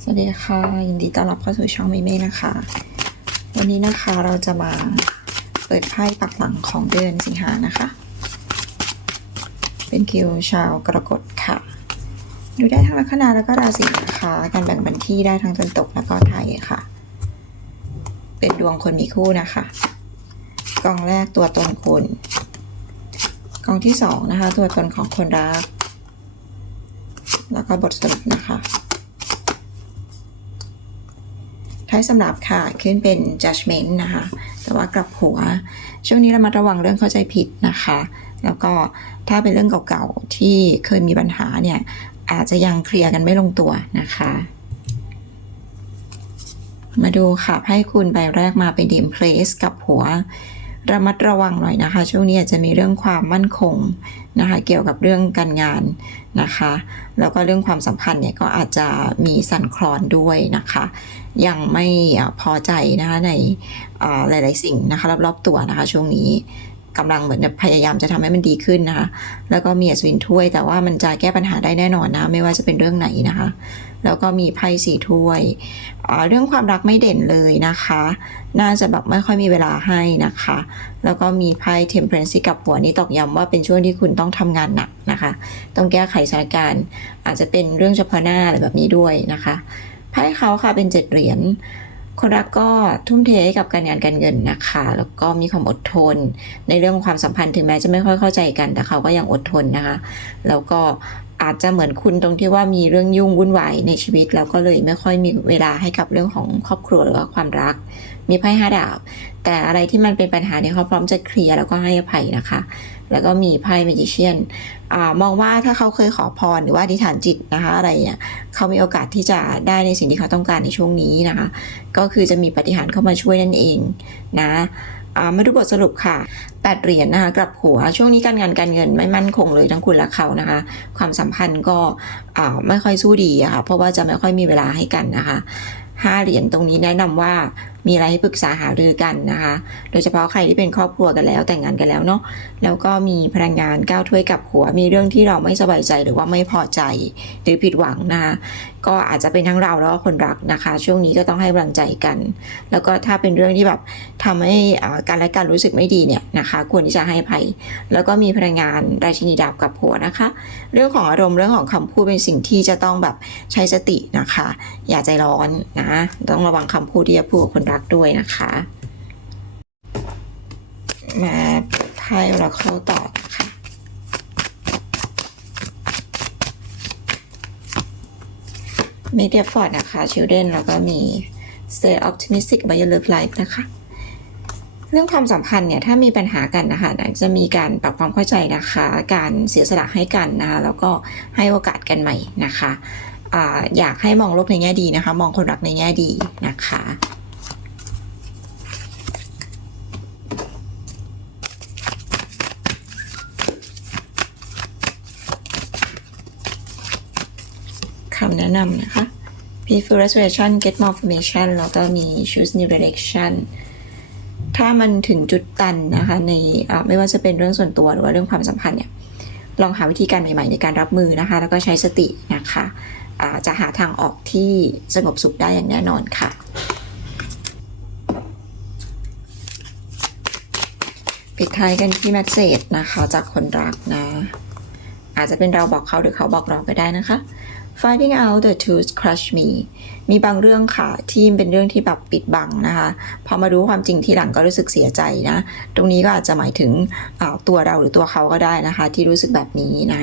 สวัสดีค่ะ ยินดีต้อนรับเข้าสู่ช่องเมเม่นะคะ วันนี้นะคะเราจะมาเปิดไพ่ปักหลังของเดือนสิงหานะคะ เป็นคิวชาวกรกฎค่ะ ดูได้ทั้งลัคนาแล้วก็ราศีนะคะ การแบ่งบันที่ได้ทั้งตะวันตกแล้วก็ไทยค่ะ เป็นดวงคนมีคู่นะคะกองแรกตัวตนคุณกองที่สองนะคะ ตัวตนของคนรัก แล้วก็บทสรุปนะคะ ท้ายสำหรับค่ะ ขึ้นเป็น judgment นะคะ แต่ว่ากลับหัว ช่วงนี้เรามาระวังเรื่องเข้าใจผิดนะคะ แล้วก็ถ้าเป็นเรื่องเก่าๆ ที่เคยมีปัญหาเนี่ย อาจจะยังเคลียร์กันไม่ลงตัวนะคะ มาดูค่ะให้คุณใบแรกมาเป็น dim place กับหัว ระมัดระวังหน่อยนะคะ ช่วงนี้อาจจะมีเรื่องความมั่นคงนะคะ เกี่ยวกับเรื่องการงานนะคะ แล้วก็เรื่องความสัมพันธ์เนี่ยก็อาจจะมีสั่นคลอนด้วยนะคะ ยังไม่อ่าพอใจนะคะในอ่าหลาย ๆ สิ่งนะคะรอบๆตัวนะคะ ช่วงนี้ กำลังเหมือนจะพยายามจะทำให้มันดีขึ้นนะคะ แล้วก็มีอัศวินถ้วย แต่ว่ามันจะแก้ปัญหาได้แน่นอนนะ ไม่ว่าจะเป็นเรื่องไหนนะคะ แล้วก็มีไพ่สีถ้วย เรื่องความรักไม่เด่นเลยนะคะ น่าจะแบบไม่ค่อยมีเวลาให้นะคะ แล้วก็มีไพ่ temperance กับหัวนี้ตอกย้ำว่าเป็นช่วงที่คุณต้องทำงานหนักนะคะ ต้องแก้ไขสถานการณ์ อาจจะเป็นเรื่องเฉพาะหน้าอะไรแบบนี้ด้วยนะคะ ไพ่เขาค่ะเป็นเจ็ดเหรียญ คนรักก็ทุ่มเทให้กับการงานการเงินนะคะ แล้วก็มีความอดทน ในเรื่องความสัมพันธ์ถึงแม้จะไม่ค่อยเข้าใจกัน แต่เขาก็ยังอดทนนะคะ แล้วก็ อาจจะเหมือนคุณตรงที่ว่ามีเรื่องยุ่งวุ่นวายในชีวิต แล้วก็เลยไม่ค่อยมีเวลาให้กับเรื่องของครอบครัวหรือว่าความรัก มีไพ่ห้าดาบ แต่อะไรที่มันเป็นปัญหาเนี่ยเขาพร้อมจะเคลียร์แล้วก็ให้อภัยนะคะ แล้วก็มีไพ่ magician อมองว่าถ้าเขาเคยขอพรหรือว่าอธิษฐานจิตนะคะอะไรเนี่ยเขามีโอกาสที่จะได้ในสิ่งที่เขาต้องการในช่วงนี้นะคะ ก็คือจะมีปฏิหารเข้ามาช่วยนั่นเองนะ มาดูบทสรุปค่ะแปดเหรียญนะคะกลับหัวช่วงนี้การงานการเงินไม่มั่นคงเลยทั้งคุณและเขานะคะ ความสัมพันธ์ก็ไม่ค่อยสู้ดีะค่ะเพราะว่าจะไม่ค่อยมีเวลาให้กันนะคะ ห้าเหรียญตรงนี้แนะนำว่ามีอะไรให้ปรึกษาหารือกันนะคะ โดยเฉพาะใครที่เป็นครอบครัวกันแล้วแต่งงานกันแล้วเนาะ แล้วก็มีพลังงานก้าวถ้วยกับหัว มีเรื่องที่เราไม่สบายใจหรือว่าไม่พอใจหรือผิดหวังนะคะ ก็อาจจะเป็นทั้งเราแล้วก็คนรักนะคะ ช่วงนี้ก็ต้องให้กำลังใจกัน แล้วก็ถ้าเป็นเรื่องที่แบบทำให้อ่ากันและกันรู้สึกไม่ดีเนี่ยนะคะ ควรที่จะให้ภัย แล้วก็มีพลังงานราชินีดาบกับหัวนะคะ เรื่องของอารมณ์เรื่องของคำพูดเป็นสิ่งที่จะต้องแบบใช้สตินะคะ อย่าใจร้อนนะต้องระวังคำพูดที่จะพูดกับคนรักด้วยนะคะ มาไพ่เราเข้าต่อค่ะเมเดียฟอร์ดนะคะ children แล้วก็มี stay optimistic about your love life นะคะ เรื่องความสัมพันธ์เนี่ย ถ้ามีปัญหากันนะคะจะมีการปรับความเข้าใจนะคะ การเสียสละให้กันนะคะ แล้วก็ให้โอกาสกันใหม่นะคะ ออยากให้มองโลกในแง่ดีนะคะ มองคนรักในแง่ดีนะคะคำแนะนำนะคะ peaceful restoration get more information แล้วก็มี choose new direction ถ้ามันถึงจุดตันนะคะในไม่ว่าจะเป็นเรื่องส่วนตัวหรือว่าเรื่องความสัมพันธ์เนี่ยลองหาวิธีการใหม่ๆในการรับมือนะคะ แล้วก็ใช้สตินะคะ จะหาทางออกที่สงบสุขได้อย่างแน่นอนค่ะ ปิดท้ายกันที่แมสเซจนะคะจากคนรักนะ อาจจะเป็นเราบอกเขาหรือเขาบอกเราก็ได้นะคะ finding out the truth crush me มีบางเรื่องค่ะที่เป็นเรื่องที่แบบปิดบังนะคะ พอมารู้ความจริงทีหลังก็รู้สึกเสียใจนะ ตรงนี้ก็อาจจะหมายถึงตัวเราหรือตัวเขาก็ได้นะคะ ที่รู้สึกแบบนี้นะ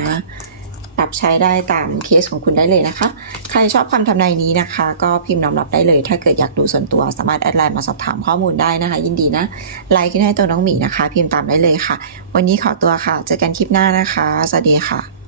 ปรับใช้ได้ตามเคสของคุณได้เลยนะคะ ใครชอบคำทำนายนี้นะคะ ก็พิมพ์น้อมรับได้เลย ถ้าเกิดอยากดูส่วนตัวสามารถแอดไลน์มาสอบถามข้อมูลได้นะคะ ยินดีนะไลค์ขึ้นให้ตัวน้องหมีนะคะ พิมพ์ตามได้เลยค่ะ วันนี้ขอตัวค่ะ เจอกันคลิปหน้านะคะ สวัสดีค่ะ